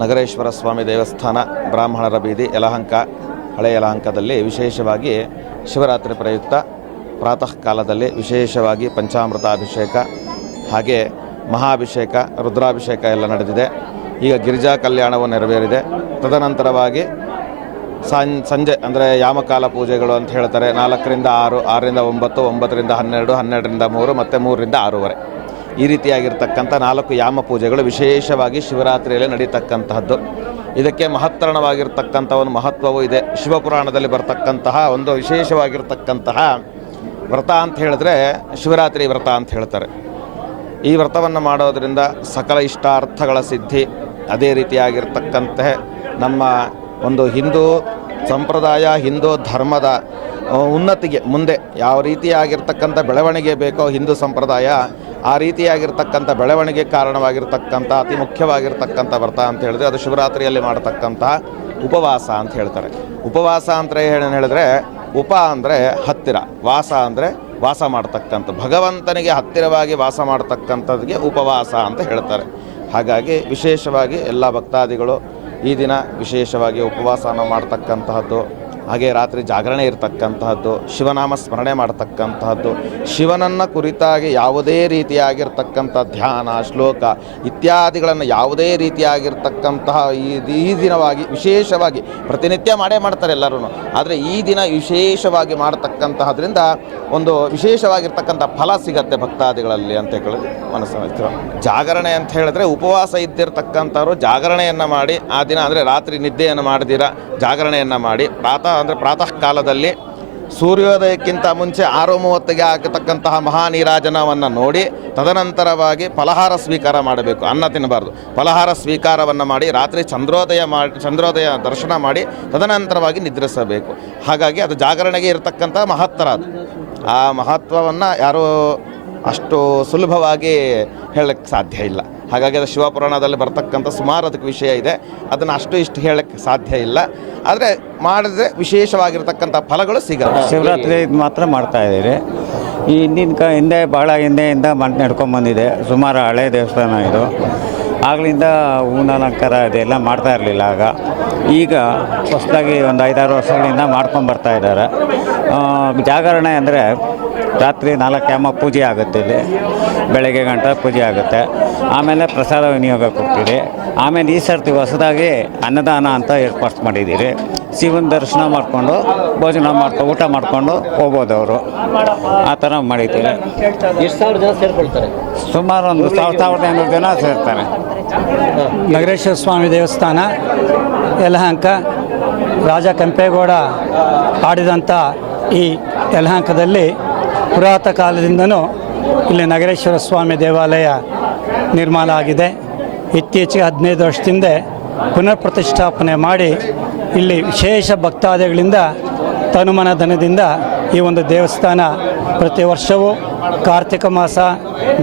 ನಗರೇಶ್ವರ ಸ್ವಾಮಿ ದೇವಸ್ಥಾನ ಬ್ರಾಹ್ಮಣರ ಬೀದಿ ಯಲಹಂಕ ಹಳೆಯ ಯಲಹಂಕದಲ್ಲಿ ವಿಶೇಷವಾಗಿ ಶಿವರಾತ್ರಿ ಪ್ರಯುಕ್ತ ಪ್ರಾತಃ ಕಾಲದಲ್ಲಿ ವಿಶೇಷವಾಗಿ ಪಂಚಾಮೃತ ಅಭಿಷೇಕ ಹಾಗೆ ಮಹಾಭಿಷೇಕ ರುದ್ರಾಭಿಷೇಕ ಎಲ್ಲ ನಡೆದಿದೆ. ಈಗ ಗಿರಿಜಾ ಕಲ್ಯಾಣವು ನೆರವೇರಿದೆ. ತದನಂತರವಾಗಿ ಸಂಜೆ ಅಂದರೆ ಯಾಮಕಾಲ ಪೂಜೆಗಳು ಅಂತ ಹೇಳ್ತಾರೆ. 4ರಿಂದ 6, 6ರಿಂದ 9, 9ರಿಂದ 12, 12ರಿಂದ 3 ಮತ್ತು 3ರಿಂದ 6ವರೆ ಈ ರೀತಿಯಾಗಿರ್ತಕ್ಕಂಥ 4 ಯಾಮ ಪೂಜೆಗಳು ವಿಶೇಷವಾಗಿ ಶಿವರಾತ್ರಿಯಲ್ಲಿ ನಡೀತಕ್ಕಂತಹದ್ದು. ಇದಕ್ಕೆ ಮಹತ್ತರಣವಾಗಿರ್ತಕ್ಕಂಥ ಒಂದು ಮಹತ್ವವೂ ಇದೆ. ಶಿವಪುರಾಣದಲ್ಲಿ ಬರ್ತಕ್ಕಂತಹ ಒಂದು ವಿಶೇಷವಾಗಿರ್ತಕ್ಕಂತಹ ವ್ರತ ಅಂತ ಹೇಳಿದ್ರೆ ಶಿವರಾತ್ರಿ ವ್ರತ ಅಂತ ಹೇಳ್ತಾರೆ. ಈ ವ್ರತವನ್ನು ಮಾಡೋದರಿಂದ ಸಕಲ ಇಷ್ಟಾರ್ಥಗಳ ಸಿದ್ಧಿ, ಅದೇ ರೀತಿಯಾಗಿರ್ತಕ್ಕಂತಹ ನಮ್ಮ ಒಂದು ಹಿಂದೂ ಸಂಪ್ರದಾಯ ಹಿಂದೂ ಧರ್ಮದ ಉನ್ನತಿಗೆ ಮುಂದೆ ಯಾವ ರೀತಿಯಾಗಿರ್ತಕ್ಕಂಥ ಬೆಳವಣಿಗೆ ಬೇಕೋ ಹಿಂದೂ ಸಂಪ್ರದಾಯ ಆ ರೀತಿಯಾಗಿರ್ತಕ್ಕಂಥ ಬೆಳವಣಿಗೆ ಕಾರಣವಾಗಿರ್ತಕ್ಕಂಥ ಅತಿ ಮುಖ್ಯವಾಗಿರ್ತಕ್ಕಂಥ ವ್ರತ ಅಂತ ಹೇಳಿದ್ರೆ ಅದು ಶಿವರಾತ್ರಿಯಲ್ಲಿ ಮಾಡತಕ್ಕಂತಹ ಉಪವಾಸ ಅಂತ ಹೇಳ್ತಾರೆ. ಉಪವಾಸ ಅಂತ ಏನು ಹೇಳಿದ್ರೆ ಉಪ ಅಂದರೆ ಹತ್ತಿರ, ವಾಸ ಅಂದರೆ ವಾಸ ಮಾಡ್ತಕ್ಕಂಥ, ಭಗವಂತನಿಗೆ ಹತ್ತಿರವಾಗಿ ವಾಸ ಮಾಡ್ತಕ್ಕಂಥದ್ದಿಗೆ ಉಪವಾಸ ಅಂತ ಹೇಳ್ತಾರೆ. ಹಾಗಾಗಿ ವಿಶೇಷವಾಗಿ ಎಲ್ಲ ಭಕ್ತಾದಿಗಳು ಈ ದಿನ ವಿಶೇಷವಾಗಿ ಉಪವಾಸನ ಮಾಡ್ತಕ್ಕಂತಹದ್ದು, ಹಾಗೆ ರಾತ್ರಿ ಜಾಗರಣೆ ಇರತಕ್ಕಂತಹದ್ದು, ಶಿವನಾಮ ಸ್ಮರಣೆ ಮಾಡ್ತಕ್ಕಂತಹದ್ದು, ಶಿವನನ್ನು ಕುರಿತಾಗಿ ಯಾವುದೇ ರೀತಿಯಾಗಿರ್ತಕ್ಕಂಥ ಧ್ಯಾನ ಶ್ಲೋಕ ಇತ್ಯಾದಿಗಳನ್ನು ಯಾವುದೇ ರೀತಿಯಾಗಿರ್ತಕ್ಕಂತಹ ಈ ದಿನವಾಗಿ ವಿಶೇಷವಾಗಿ ಪ್ರತಿನಿತ್ಯ ಮಾಡ್ತಾರೆ ಎಲ್ಲರೂ, ಆದರೆ ಈ ದಿನ ವಿಶೇಷವಾಗಿ ಮಾಡ್ತಕ್ಕಂತಹದ್ರಿಂದ ಒಂದು ವಿಶೇಷವಾಗಿರ್ತಕ್ಕಂಥ ಫಲ ಸಿಗತ್ತೆ ಭಕ್ತಾದಿಗಳಲ್ಲಿ ಅಂತ ಹೇಳಿ ಮನಸ್ಸು. ಜಾಗರಣೆ ಅಂತ ಹೇಳಿದ್ರೆ ಉಪವಾಸ ಇದ್ದಿರ್ತಕ್ಕಂಥವ್ರು ಜಾಗರಣೆಯನ್ನು ಮಾಡಿ ಆ ದಿನ ಅಂದರೆ ರಾತ್ರಿ ನಿದ್ದೆಯನ್ನು ಮಾಡದಿರ ಜಾಗರಣೆಯನ್ನು ಮಾಡಿ ಪ್ರಾತಃ ಕಾಲದಲ್ಲಿ ಸೂರ್ಯೋದಯಕ್ಕಿಂತ ಮುಂಚೆ 6:30ಗೆ ಆಗತಕ್ಕಂತಹ ಮಹಾನೀರಾಜನವನ್ನು ನೋಡಿ ತದನಂತರವಾಗಿ ಫಲಹಾರ ಸ್ವೀಕಾರ ಮಾಡಬೇಕು. ಅನ್ನ ತಿನ್ನಬಾರ್ದು, ಫಲಹಾರ ಸ್ವೀಕಾರವನ್ನು ಮಾಡಿ ರಾತ್ರಿ ಚಂದ್ರೋದಯ ದರ್ಶನ ಮಾಡಿ ತದನಂತರವಾಗಿ ನಿದ್ರಿಸಬೇಕು. ಹಾಗಾಗಿ ಅದು ಜಾಗರಣೆಗೆ ಇರತಕ್ಕಂಥ ಮಹತ್ತರ. ಅದು ಆ ಮಹತ್ವವನ್ನು ಯಾರೂ ಅಷ್ಟು ಸುಲಭವಾಗಿ ಹೇಳಕ್ಕೆ ಸಾಧ್ಯ ಇಲ್ಲ. ಹಾಗಾಗಿ ಅದು ಶಿವಪುರಾಣದಲ್ಲಿ ಬರ್ತಕ್ಕಂಥ ಸುಮಾರು ಅದಕ್ಕೆ ವಿಷಯ ಇದೆ, ಅದನ್ನು ಇಷ್ಟು ಹೇಳಕ್ಕೆ ಸಾಧ್ಯ ಇಲ್ಲ. ಆದರೆ ಮಾಡಿದ್ರೆ ವಿಶೇಷವಾಗಿರ್ತಕ್ಕಂಥ ಫಲಗಳು ಸಿಗಲ್ಲ. ಶಿವರಾತ್ರಿ ಮಾತ್ರ ಮಾಡ್ತಾ ಇದ್ದೀರಿ. ಈ ಹಿಂದೆ ಭಾಳ ಹಿಂದೆಯಿಂದ ನಡ್ಕೊಂಡ್ಬಂದಿದೆ. ಸುಮಾರು ಹಳೆ ದೇವಸ್ಥಾನ ಇದು. ಆಗಲಿಂದ ಹೂನಾಲಂಕಾರ ಅದೆಲ್ಲ ಮಾಡ್ತಾ ಇರಲಿಲ್ಲ ಆಗ. ಈಗ ಹೊಸದಾಗಿ ಒಂದು 5-6 ವರ್ಷಗಳಿಂದ ಮಾಡ್ಕೊಂಬರ್ತಾ ಇದ್ದಾರೆ. ಜಾಗರಣೆ ಅಂದರೆ ರಾತ್ರಿ 4 ಯಾಮ ಪೂಜೆ ಆಗುತ್ತೆ. ಇಲ್ಲಿ ಬೆಳಗ್ಗೆ ಗಂಟೆ ಪೂಜೆ ಆಗುತ್ತೆ. ಆಮೇಲೆ ಪ್ರಸಾದ ವಿನಿಯೋಗ ಕೊಡ್ತೀರಿ. ಆಮೇಲೆ ಈ ಸರ್ತಿ ಹೊಸದಾಗಿ ಅನ್ನದಾನ ಅಂತ ಏರ್ಪಾಡು ಮಾಡಿದ್ದೀರಿ. ಶಿವನ ದರ್ಶನ ಮಾಡಿಕೊಂಡು ಭೋಜನ ಊಟ ಮಾಡಿಕೊಂಡು ಹೋಗ್ಬೋದು ಅವರು. ಆ ಥರ ಮಾಡಿದ್ದೀರಿ. ಎಷ್ಟು ಸಾವಿರ ಜನ ಸೇರ್ಕೊಳ್ತಾರೆ? ಸುಮಾರು ಒಂದು 1,500 ಜನ ಸೇರ್ತಾರೆ. ನಗರೇಶ್ವರ ಸ್ವಾಮಿ ದೇವಸ್ಥಾನ ಯಲಹಂಕ ರಾಜ ಕೆಂಪೇಗೌಡ ಆಡಿದಂಥ ಈ ಯಲಹಂಕದಲ್ಲಿ ಪುರಾತನ ಕಾಲದಿಂದನೂ ಇಲ್ಲಿ ನಗರೇಶ್ವರ ಸ್ವಾಮಿ ದೇವಾಲಯ ನಿರ್ಮಾಣ ಆಗಿದೆ. ಇತ್ತೀಚೆಗೆ 15 ವರ್ಷದಿಂದ ಪುನರ್ ಪ್ರತಿಷ್ಠಾಪನೆ ಮಾಡಿ ಇಲ್ಲಿ ವಿಶೇಷ ಭಕ್ತಾದಿಗಳಿಂದ ತನುಮನ ಧನದಿಂದ ಈ ಒಂದು ದೇವಸ್ಥಾನ ಪ್ರತಿ ವರ್ಷವೂ ಕಾರ್ತಿಕ ಮಾಸ,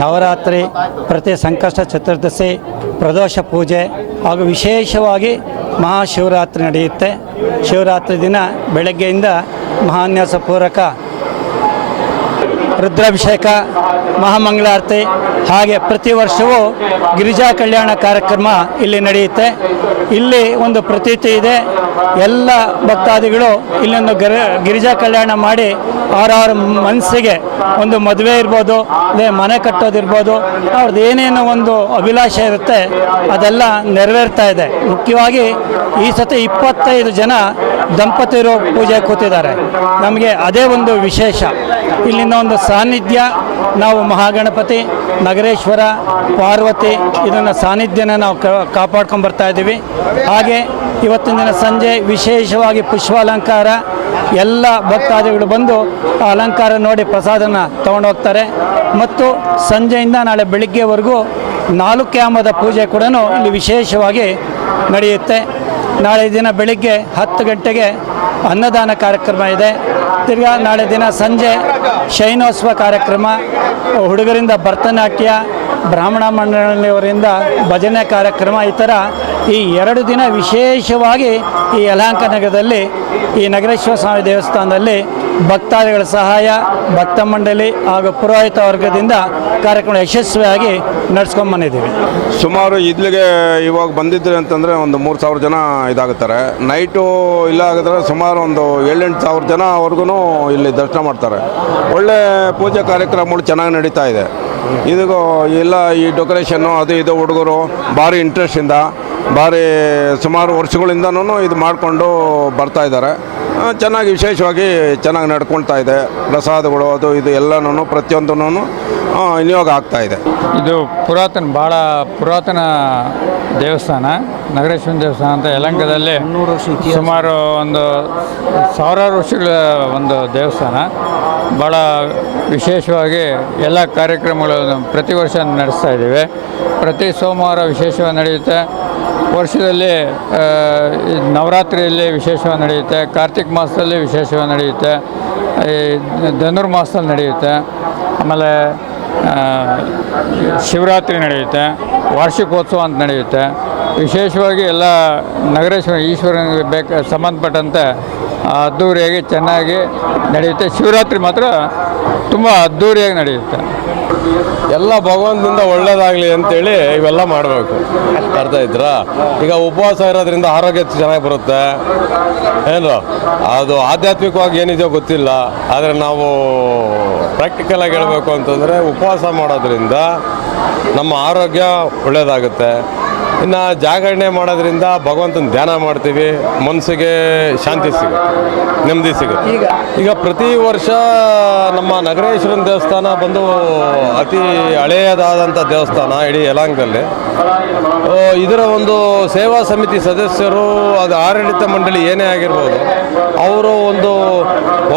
ನವರಾತ್ರಿ, ಪ್ರತಿ ಸಂಕಷ್ಟ ಚತುರ್ದಶಿ, ಪ್ರದೋಷ ಪೂಜೆ ಹಾಗೂ ವಿಶೇಷವಾಗಿ ಮಹಾಶಿವರಾತ್ರಿ ನಡೆಯುತ್ತೆ. ಶಿವರಾತ್ರಿ ದಿನ ಬೆಳಗ್ಗೆಯಿಂದ ಮಹಾನ್ಯಾಸ ಪೂರ್ವಕ ರುದ್ರಾಭಿಷೇಕ, ಮಹಾಮಂಗಳಾರತಿ, ಹಾಗೆ ಪ್ರತಿ ವರ್ಷವೂ ಗಿರಿಜಾ ಕಲ್ಯಾಣ ಕಾರ್ಯಕ್ರಮ ಇಲ್ಲಿ ನಡೆಯುತ್ತೆ. ಇಲ್ಲಿ ಒಂದು ಪ್ರತೀತಿ ಇದೆ. ಎಲ್ಲ ಭಕ್ತಾದಿಗಳು ಇಲ್ಲೊಂದು ಗಿರಿಜಾ ಕಲ್ಯಾಣ ಮಾಡಿ ಅವರವರ ಮನಸ್ಸಿಗೆ ಒಂದು ಮದುವೆ ಇರ್ಬೋದು, ಅದೇ ಮನೆ ಕಟ್ಟೋದಿರ್ಬೋದು, ಅವ್ರದ್ದು ಏನೇನೋ ಒಂದು ಅಭಿಲಾಷೆ ಇರುತ್ತೆ ಅದೆಲ್ಲ ನೆರವೇರ್ತಾ ಇದೆ. ಮುಖ್ಯವಾಗಿ ಈ ಸತಿ 25 ಜನ ದಂಪತಿಯರು ಪೂಜೆ ಕೂತಿದ್ದಾರೆ. ನಮಗೆ ಅದೇ ಒಂದು ವಿಶೇಷ. ಇಲ್ಲಿಂದ ಒಂದು ಸಾನ್ನಿಧ್ಯ ನಾವು ಮಹಾಗಣಪತಿ, ನಗರೇಶ್ವರ, ಪಾರ್ವತಿ ಇದನ್ನು ಸಾನ್ನಿಧ್ಯನ ನಾವು ಕಾಪಾಡ್ಕೊಂಡು ಬರ್ತಾ ಇದ್ದೀವಿ. ಹಾಗೆ ಇವತ್ತಿನ ದಿನ ಸಂಜೆ ವಿಶೇಷವಾಗಿ ಪುಷ್ಪಾಲಂಕಾರ, ಎಲ್ಲ ಭಕ್ತಾದಿಗಳು ಬಂದು ಆ ಅಲಂಕಾರ ನೋಡಿ ಪ್ರಸಾದನ ತಗೊಂಡು ಹೋಗ್ತಾರೆ. ಮತ್ತು ಸಂಜೆಯಿಂದ ನಾಳೆ ಬೆಳಿಗ್ಗೆವರೆಗೂ 4 ಯಾಮದ ಪೂಜೆ ಕೂಡ ಇಲ್ಲಿ ವಿಶೇಷವಾಗಿ ನಡೆಯುತ್ತೆ. ನಾಳೆ ದಿನ ಬೆಳಿಗ್ಗೆ 10 ಗಂಟೆಗೆ ಅನ್ನದಾನ ಕಾರ್ಯಕ್ರಮ ಇದೆ. ತಿರ್ಗಾ ನಾಳೆ ದಿನ ಸಂಜೆ ಶಯನೋತ್ಸವ ಕಾರ್ಯಕ್ರಮ, ಹುಡುಗರಿಂದ ಭರತನಾಟ್ಯ, ಬ್ರಾಹ್ಮಣ ಮಂಡಳಿಯವರಿಂದ ಭಜನೆ ಕಾರ್ಯಕ್ರಮ, ಈ ಥರ ಈ 2 ದಿನ ವಿಶೇಷವಾಗಿ ಈ ಯಲಹಂಕ ನಗರದಲ್ಲಿ ಈ ನಗರೇಶ್ವರ ಸ್ವಾಮಿ ದೇವಸ್ಥಾನದಲ್ಲಿ ಭಕ್ತಾದಿಗಳ ಸಹಾಯ, ಭಕ್ತ ಮಂಡಳಿ ಹಾಗೂ ಪುರೋಹಿತ ವರ್ಗದಿಂದ ಕಾರ್ಯಕ್ರಮ ಯಶಸ್ವಿಯಾಗಿ ನಡೆಸ್ಕೊಂಡು ಬಂದಿದ್ದೀವಿ. ಸುಮಾರು ಇಲ್ಲಿಗೆ ಇವಾಗ ಬಂದಿದ್ರಿ ಅಂತಂದರೆ ಒಂದು 3,000 ಜನ ಇದಾಗುತ್ತಾರೆ. ನೈಟು ಇಲ್ಲ ಆಗಿದ್ರೆ ಸುಮಾರು ಒಂದು 7-8 ಸಾವಿರ ಜನವರೆಗೂ ಇಲ್ಲಿ ದರ್ಶನ ಮಾಡ್ತಾರೆ. ಒಳ್ಳೆ ಪೂಜೆ ಕಾರ್ಯಕ್ರಮಗಳು ಚೆನ್ನಾಗಿ ನಡೀತಾ ಇದೆ. ಇದು ಎಲ್ಲ ಈ ಡೆಕೋರೇಷನ್ನು ಅದು ಇದು ಹುಡುಗರು ಭಾರಿ ಇಂಟ್ರೆಸ್ಟಿಂದ ಭಾರಿ ಸುಮಾರು ವರ್ಷಗಳಿಂದನೂ ಇದು ಮಾಡಿಕೊಂಡು ಬರ್ತಾ ಇದ್ದಾರೆ. ಚೆನ್ನಾಗಿ ವಿಶೇಷವಾಗಿ ಚೆನ್ನಾಗಿ ನಡ್ಕೊಳ್ತಾ ಇದೆ. ಪ್ರಸಾದಗಳು ಅದು ಇದು ಎಲ್ಲನೂ ಪ್ರತಿಯೊಂದೂ ವಿನಿಯೋಗ ಆಗ್ತಾ ಇದೆ. ಇದು ಭಾಳ ಪುರಾತನ ದೇವಸ್ಥಾನ, ನಗರೇಶ್ವರ ದೇವಸ್ಥಾನ ಅಂತ ಯಲಹಂಕದಲ್ಲಿ ಸುಮಾರು ಒಂದು 1000 ವರ್ಷಗಳ ಒಂದು ದೇವಸ್ಥಾನ. ಭಾಳ ವಿಶೇಷವಾಗಿ ಎಲ್ಲ ಕಾರ್ಯಕ್ರಮಗಳು ಪ್ರತಿ ವರ್ಷ ನಡೆಸ್ತಾ ಇದ್ದೀವಿ. ಪ್ರತಿ ಸೋಮವಾರ ವಿಶೇಷವಾಗಿ ನಡೆಯುತ್ತೆ. ವರ್ಷದಲ್ಲಿ ನವರಾತ್ರಿಯಲ್ಲಿ ವಿಶೇಷವಾಗಿ ನಡೆಯುತ್ತೆ, ಕಾರ್ತಿಕ ಮಾಸದಲ್ಲಿ ವಿಶೇಷವಾಗಿ ನಡೆಯುತ್ತೆ, ಈ ಧನುರ್ಮಾಸದಲ್ಲಿ ನಡೆಯುತ್ತೆ, ಆಮೇಲೆ ಶಿವರಾತ್ರಿ ನಡೆಯುತ್ತೆ, ವಾರ್ಷಿಕೋತ್ಸವ ಅಂತ ನಡೆಯುತ್ತೆ. ವಿಶೇಷವಾಗಿ ಎಲ್ಲ ನಗರೇಶ್ವರ ಈಶ್ವರನಿಗೆ ಸಂಬಂಧಪಟ್ಟಂತೆ ಅದ್ಧೂರಿಯಾಗಿ ಚೆನ್ನಾಗಿ ನಡೆಯುತ್ತೆ. ಶಿವರಾತ್ರಿ ಮಾತ್ರ ತುಂಬ ಅದ್ಧೂರಿಯಾಗಿ ನಡೆಯುತ್ತೆ. ಎಲ್ಲ ಭಗವಂತನಿಂದ ಒಳ್ಳೇದಾಗಲಿ ಅಂತೇಳಿ ಇವೆಲ್ಲ ಮಾಡಬೇಕು. ಅರ್ಥ ಆಯ್ತಾ? ಈಗ ಉಪವಾಸ ಇರೋದ್ರಿಂದ ಆರೋಗ್ಯ ಚೆನ್ನಾಗಿ ಬರುತ್ತೆ. ಏನು ಅದು ಆಧ್ಯಾತ್ಮಿಕವಾಗಿ ಏನಿದೆಯೋ ಗೊತ್ತಿಲ್ಲ, ಆದರೆ ನಾವು ಪ್ರಾಕ್ಟಿಕಲಾಗಿ ಹೇಳಬೇಕು ಅಂತಂದರೆ ಉಪವಾಸ ಮಾಡೋದ್ರಿಂದ ನಮ್ಮ ಆರೋಗ್ಯ ಒಳ್ಳೆಯದಾಗುತ್ತೆ. ಇನ್ನು ಜಾಗರಣೆ ಮಾಡೋದ್ರಿಂದ ಭಗವಂತನ ಧ್ಯಾನ ಮಾಡ್ತೀವಿ, ಮನಸ್ಸಿಗೆ ಶಾಂತಿ ಸಿಗುತ್ತೆ, ನೆಮ್ಮದಿ ಸಿಗುತ್ತೆ. ಈಗ ಪ್ರತಿ ವರ್ಷ ನಮ್ಮ ನಗರೇಶ್ವರನ ದೇವಸ್ಥಾನ ಬಂದು ಅತಿ ಹಳೆಯದಾದಂಥ ದೇವಸ್ಥಾನ ಇಡೀ ಯಲಹಂಕದಲ್ಲಿ. ಇದರ ಒಂದು ಸೇವಾ ಸಮಿತಿ ಸದಸ್ಯರು, ಅದು ಆಡಳಿತ ಮಂಡಳಿ ಏನೇ ಆಗಿರ್ಬೋದು, ಅವರು ಒಂದು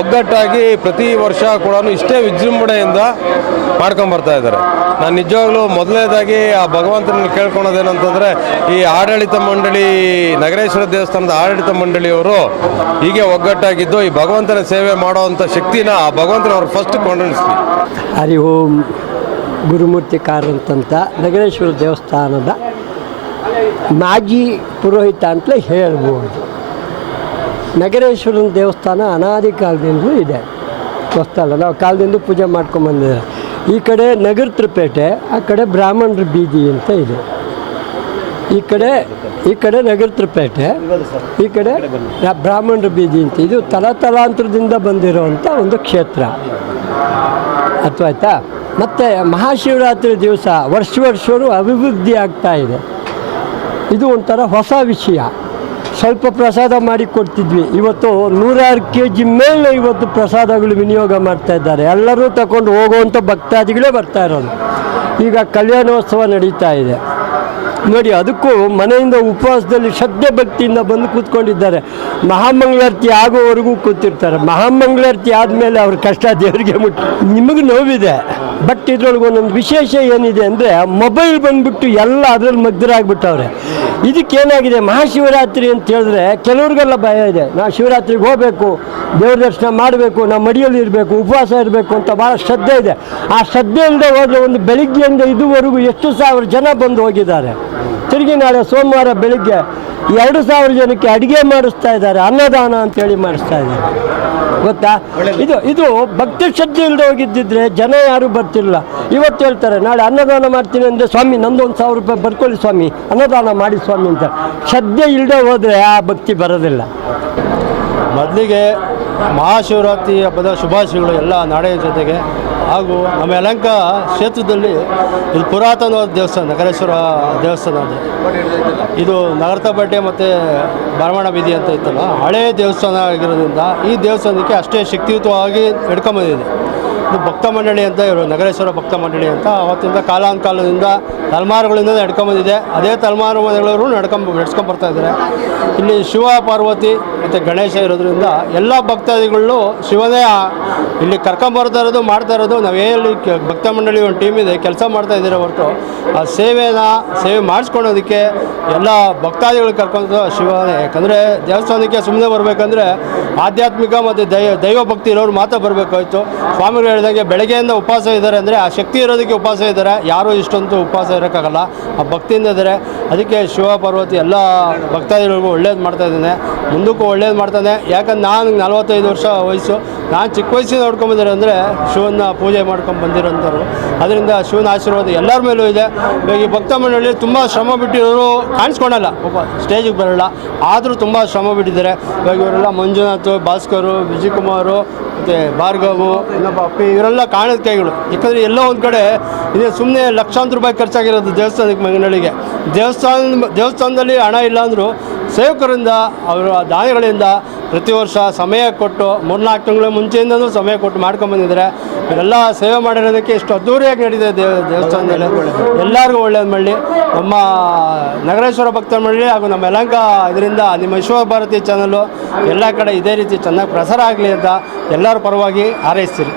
ಒಗ್ಗಟ್ಟಾಗಿ ಪ್ರತಿ ವರ್ಷ ಕೂಡ ಇಷ್ಟೇ ವಿಜೃಂಭಣೆಯಿಂದ ಮಾಡ್ಕೊಂಬರ್ತಾ ಇದ್ದಾರೆ. ನಾನು ನಿಜವಾಗ್ಲೂ ಮೊದಲನೇದಾಗಿ ಆ ಭಗವಂತನ ಕೇಳ್ಕೊಳೋದೇನಂತಂದರೆ, ಈ ಆಡಳಿತ ಮಂಡಳಿ, ನಗರೇಶ್ವರ ದೇವಸ್ಥಾನದ ಆಡಳಿತ ಮಂಡಳಿಯವರು ಹೀಗೆ ಒಗ್ಗಟ್ಟಾಗಿದ್ದು ಈ ಭಗವಂತನ ಸೇವೆ ಮಾಡೋವಂಥ ಶಕ್ತಿನ ಆ ಭಗವಂತನವ್ರು ಫಸ್ಟ್ ಕೊಂಡಣಿಸ್ಲಿ. ಹರಿ ಓಂ. ಗುರುಮೂರ್ತಿ ಕಾರಂತಂತ ನಗರೇಶ್ವರ ದೇವಸ್ಥಾನದ ಮಾಜಿ ಪುರೋಹಿತ ಅಂತಲೇ ಹೇಳ್ಬೋದು. ನಗರೇಶ್ವರನ ದೇವಸ್ಥಾನ ಅನಾದಿ ಕಾಲದಿಂದಲೂ ಇದೆ. ಗೊತ್ತಲ್ಲ, ನಾವು ಕಾಲದಿಂದ ಪೂಜೆ ಮಾಡ್ಕೊಂಬಂದಿದ್ದಾರೆ. ಈ ಕಡೆ ನಗರತ್ರಪೇಟೆ, ಆ ಕಡೆ ಬ್ರಾಹ್ಮಣರ ಬೀದಿ ಅಂತ ಇದೆ. ಈ ಕಡೆ ನಗರತ್ರಪೇಟೆ, ಈ ಕಡೆ ಬ್ರಾಹ್ಮಣರ ಬೀದಿ ಅಂತ. ಇದು ತಲಾಂತರದಿಂದ ಬಂದಿರೋವಂಥ ಒಂದು ಕ್ಷೇತ್ರ. ಅರ್ಥ ಆಯ್ತಾ? ಮತ್ತು ಮಹಾಶಿವರಾತ್ರಿ ದಿವಸ ವರ್ಷವೂ ಅಭಿವೃದ್ಧಿ ಆಗ್ತಾ ಇದೆ. ಇದು ಒಂಥರ ಹೊಸ ವಿಷಯ. ಸ್ವಲ್ಪ ಪ್ರಸಾದ ಮಾಡಿ ಕೊಡ್ತಿದ್ವಿ, ಇವತ್ತು 100 kg ಮೇಲೆ ಇವತ್ತು ಪ್ರಸಾದಗಳು ವಿನಿಯೋಗ ಮಾಡ್ತಾ ಇದ್ದಾರೆ. ಎಲ್ಲರೂ ತಗೊಂಡು ಹೋಗುವಂಥ ಭಕ್ತಾದಿಗಳೇ ಬರ್ತಾ ಇರೋದು. ಈಗ ಕಲ್ಯಾಣೋತ್ಸವ ನಡೀತಾ ಇದೆ ನೋಡಿ. ಅದಕ್ಕೂ ಮನೆಯಿಂದ ಉಪವಾಸದಲ್ಲಿ ಶ್ರದ್ಧೆ ಭಕ್ತಿಯಿಂದ ಬಂದು ಕೂತ್ಕೊಂಡಿದ್ದಾರೆ. ಮಹಾಮಂಗಳಾರತಿ ಆಗೋವರೆಗೂ ಕೂತಿರ್ತಾರೆ. ಮಹಾಮಂಗಳಾರತಿ ಆದಮೇಲೆ ಅವ್ರ ಕಷ್ಟ ದೇವರಿಗೆ ನಿಮಗೆ ನೋವಿದೆ. ಬಟ್ ಇದ್ರೊಳಗೆ ಒಂದೊಂದು ವಿಶೇಷ ಏನಿದೆ ಅಂದರೆ, ಮೊಬೈಲ್ ಬಂದುಬಿಟ್ಟು ಎಲ್ಲ ಅದರಲ್ಲಿ ಮಗ್ಧರಾಗ್ಬಿಟ್ಟವ್ರೆ. ಇದಕ್ಕೇನಾಗಿದೆ, ಮಹಾಶಿವರಾತ್ರಿ ಅಂತ ಹೇಳಿದ್ರೆ ಕೆಲವ್ರಿಗೆಲ್ಲ ಭಯ ಇದೆ. ನಾವು ಶಿವರಾತ್ರಿಗೆ ಹೋಗಬೇಕು, ದೇವ್ರ ದರ್ಶನ ಮಾಡಬೇಕು, ನಾವು ಮಡಿಯಲ್ಲಿ ಇರಬೇಕು, ಉಪವಾಸ ಇರಬೇಕು ಅಂತ ಭಾಳ ಶ್ರದ್ಧೆ ಇದೆ. ಆ ಶ್ರದ್ಧೆಯಿಂದ ಹೋದರೆ ಒಂದು ಬೆಳಿಗ್ಗೆಯಿಂದ ಇದುವರೆಗೂ ಎಷ್ಟು ಸಾವಿರ ಜನ ಬಂದು ಹೋಗಿದ್ದಾರೆ. ತಿರುಗಿ ನಾಳೆ ಸೋಮವಾರ ಬೆಳಿಗ್ಗೆ 2,000 ಜನಕ್ಕೆ ಅಡುಗೆ ಮಾಡಿಸ್ತಾ ಇದ್ದಾರೆ, ಅನ್ನದಾನ ಅಂತೇಳಿ ಮಾಡಿಸ್ತಾ ಇದ್ದಾರೆ. ಗೊತ್ತಾ? ಇದು ಭಕ್ತಿ ಶ್ರದ್ಧೆ ಇಲ್ಲದೆ ಹೋಗಿದ್ದಿದ್ರೆ ಜನ ಯಾರೂ ಬರ್ತಿರಲಿಲ್ಲ. ಇವತ್ತು ಹೇಳ್ತಾರೆ ನಾಳೆ ಅನ್ನದಾನ ಮಾಡ್ತೀನಿ ಅಂದರೆ, ಸ್ವಾಮಿ ನಂದು 1,000 ರೂಪಾಯಿ ಬರ್ಕೊಳ್ಳಿ ಸ್ವಾಮಿ, ಅನ್ನದಾನ ಮಾಡಿ ಸ್ವಾಮಿ ಅಂತ. ಶ್ರದ್ಧೆ ಇಲ್ಲದೆ ಹೋದರೆ ಆ ಭಕ್ತಿ ಬರೋದಿಲ್ಲ. ಮೊದಲಿಗೆ ಮಹಾಶಿವರಾತ್ರಿ ಹಬ್ಬದ ಶುಭಾಶಯಗಳು ಎಲ್ಲ ನಾಡಿನ ಜೊತೆಗೆ. ಹಾಗೂ ನಮ್ಮ ಯಲಹಂಕ ಕ್ಷೇತ್ರದಲ್ಲಿ ಇದು ಪುರಾತನವಾದ ದೇವಸ್ಥಾನ, ನಗರೇಶ್ವರ ದೇವಸ್ಥಾನ. ಇದು ನಗರತಪೇಟೆ ಮತ್ತು ಬ್ರಾಹ್ಮಣ ಬೀದಿ ಅಂತ ಇತ್ತಲ್ಲ, ಹಳೆಯ ದೇವಸ್ಥಾನ ಆಗಿರೋದ್ರಿಂದ ಈ ದೇವಸ್ಥಾನಕ್ಕೆ ಅಷ್ಟೇ ಶಕ್ತಿಯುತವಾಗಿ ನಡ್ಕೊಂಬಂದಿದೆ. ಇದು ಭಕ್ತ ಮಂಡಳಿ ಅಂತ ಇವರು ನಗರೇಶ್ವರ ಭಕ್ತ ಮಂಡಳಿ ಅಂತ ಅವತ್ತಿಂದ ಕಾಲಾನುಕಾಲದಿಂದ ತಲೆಮಾರುಗಳಿಂದ ನಡ್ಕೊಂಬಂದಿದೆ. ಅದೇ ತಲೆಮಾರು ಮನೆಗಳವರು ನಡ್ಸ್ಕೊಂಡು ಬರ್ತಾ ಇದ್ದಾರೆ. ಇಲ್ಲಿ ಶಿವ ಪಾರ್ವತಿ ಮತ್ತು ಗಣೇಶ ಇರೋದ್ರಿಂದ ಎಲ್ಲ ಭಕ್ತಾದಿಗಳು ಶಿವನೇ ಇಲ್ಲಿ ಕರ್ಕೊಂಬರ್ತಾ ಇರೋದು ಮಾಡ್ತಾ ಇರೋದು. ನಾವೇನು ಭಕ್ತ ಮಂಡಳಿ ಒಂದು ಟೀಮ್ ಇದೆ, ಕೆಲಸ ಮಾಡ್ತಾ ಇದ್ದೀರ ಹೊರತು ಆ ಸೇವೆ ಮಾಡಿಸ್ಕೊಳೋದಕ್ಕೆ ಎಲ್ಲ ಭಕ್ತಾದಿಗಳು ಕರ್ಕೊಂಡು ಶಿವನೇ. ಯಾಕಂದರೆ ದೇವಸ್ಥಾನಕ್ಕೆ ಸುಮ್ಮನೆ ಬರಬೇಕಂದ್ರೆ ಆಧ್ಯಾತ್ಮಿಕ ಮತ್ತು ದೈವ ಭಕ್ತಿ ಇರೋರು ಮಾತ್ರ ಬರಬೇಕಾಯ್ತು. ಸ್ವಾಮಿಗಳು ಹೇಳಿದಂಗೆ ಬೆಳಗ್ಗೆಯಿಂದ ಉಪವಾಸ ಇದ್ದಾರೆ ಅಂದರೆ ಆ ಶಕ್ತಿ ಇರೋದಕ್ಕೆ ಉಪವಾಸ ಇದ್ದಾರೆ. ಯಾರೂ ಇಷ್ಟೊಂದು ಉಪವಾಸ ಇರೋಕ್ಕಾಗಲ್ಲ, ಆ ಭಕ್ತಿಯಿಂದ ಇದ್ದಾರೆ. ಅದಕ್ಕೆ ಶಿವ ಪಾರ್ವತಿ ಎಲ್ಲ ಭಕ್ತಾದಿಗಳಿಗೂ ಒಳ್ಳೇದು ಮಾಡ್ತಾಯಿದ್ದಾನೆ, ಮುಂದಕ್ಕೂ ಒಳ್ಳೇದು ಮಾಡ್ತಾನೆ. ಯಾಕಂದ್ರೆ ನಾನು 45 ವರ್ಷ ವಯಸ್ಸು, ನಾನು ಚಿಕ್ಕ ವಯಸ್ಸಿನ ನೋಡ್ಕೊಂಬಂದಿರೋ ಅಂದರೆ ಶಿವನ ಪೂಜೆ ಮಾಡ್ಕೊಂಡು ಬಂದಿರೋಂಥವ್ರು. ಅದರಿಂದ ಶಿವನ ಆಶೀರ್ವಾದ ಎಲ್ಲರ ಮೇಲೂ ಇದೆ. ಇವಾಗ ಈ ಭಕ್ತ ಮಂಡಳಿ ತುಂಬ ಶ್ರಮ ಬಿಟ್ಟಿರೋರು ಕಾಣಿಸ್ಕೊಳಲ್ಲ, ಸ್ಟೇಜಿಗೆ ಬರೋಲ್ಲ, ಆದರೂ ತುಂಬ ಶ್ರಮ ಬಿಟ್ಟಿದ್ದಾರೆ. ಇವಾಗ ಇವರೆಲ್ಲ ಮಂಜುನಾಥ್, ಭಾಸ್ಕರು, ವಿಜಯಕುಮಾರು ಮತ್ತು ಭಾರ್ಗವು, ಇನ್ನೊಬ್ಬ ಅಪ್ಪಿ, ಇವರೆಲ್ಲ ಕಾಣದ ಕೈಗಳು. ಯಾಕಂದರೆ ಎಲ್ಲೋ ಒಂದು ಕಡೆ ಇದೆ ಸುಮ್ಮನೆ ಲಕ್ಷಾಂತರ ರೂಪಾಯಿ ಖರ್ಚಾಗಿರೋದು ದೇವಸ್ಥಾನಕ್ಕೆ ಮಂಡಳಿಗೆ. ದೇವಸ್ಥಾನದಲ್ಲಿ ಹಣ ಇಲ್ಲ ಅಂದರೂ ಸೇವಕರಿಂದ ಅವರ ದಾನಿಗಳಿಂದ ಪ್ರತಿ ವರ್ಷ ಸಮಯ ಕೊಟ್ಟು 3-4 ತಿಂಗಳ ಮುಂಚೆಯಿಂದನೂ ಸಮಯ ಕೊಟ್ಟು ಮಾಡ್ಕೊಂಬಂದಿದ್ದಾರೆ. ಇವರೆಲ್ಲ ಸೇವೆ ಮಾಡಿರೋದಕ್ಕೆ ಇಷ್ಟು ಅದ್ದೂರಿಯಾಗಿ ನಡೀತಿದೆ ದೇವಸ್ಥಾನದಲ್ಲಿ. ಎಲ್ಲರಿಗೂ ಒಳ್ಳೇದು ಮಾಡಲಿ. ನಮ್ಮ ನಗರೇಶ್ವರ ಭಕ್ತ ಮಂಡಳಿ ಹಾಗೂ ನಮ್ಮ ಯಲಹಂಕ ಇದರಿಂದ ನಿಮ್ಮ ವಿಶ್ವ ಭಾರತಿ ಚಾನಲ್ಲು ಎಲ್ಲ ಕಡೆ ಇದೇ ರೀತಿ ಚೆನ್ನಾಗಿ ಪ್ರಸಾರ ಆಗಲಿ ಅಂತ ಎಲ್ಲರ ಪರವಾಗಿ ಹಾರೈಸ್ತೀರಿ.